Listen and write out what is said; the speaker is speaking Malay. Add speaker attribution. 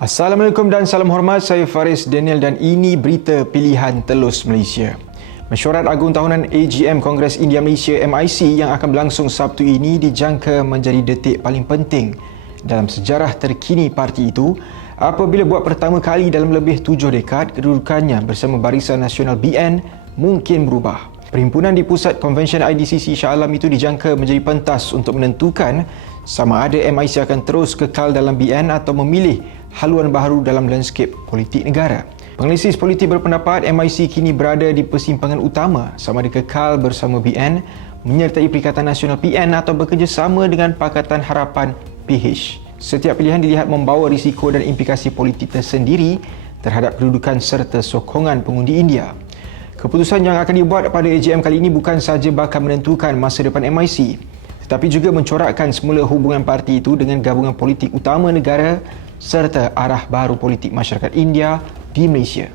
Speaker 1: Assalamualaikum dan salam hormat. Saya Faris Daniel dan ini berita pilihan Telus Malaysia. Mesyuarat Agung Tahunan AGM Kongres India Malaysia MIC yang akan berlangsung Sabtu ini dijangka menjadi detik paling penting dalam sejarah terkini parti itu apabila buat pertama kali dalam lebih tujuh dekad kedudukannya bersama Barisan Nasional BN mungkin berubah. Perhimpunan di Pusat Konvensyen IDCC Shah Alam itu dijangka menjadi pentas untuk menentukan sama ada MIC akan terus kekal dalam BN atau memilih haluan baru dalam landscape politik negara. Penglisis politik berpendapat MIC kini berada di persimpangan utama sama ada kekal bersama BN menyertai Perikatan Nasional PN atau bekerjasama dengan Pakatan Harapan PH. Setiap pilihan dilihat membawa risiko dan implikasi politik tersendiri terhadap kedudukan serta sokongan pengundi India. Keputusan yang akan dibuat pada AGM kali ini bukan sahaja bakal menentukan masa depan MIC tetapi juga mencorakkan semula hubungan parti itu dengan gabungan politik utama negara serta arah baru politik masyarakat India di Malaysia.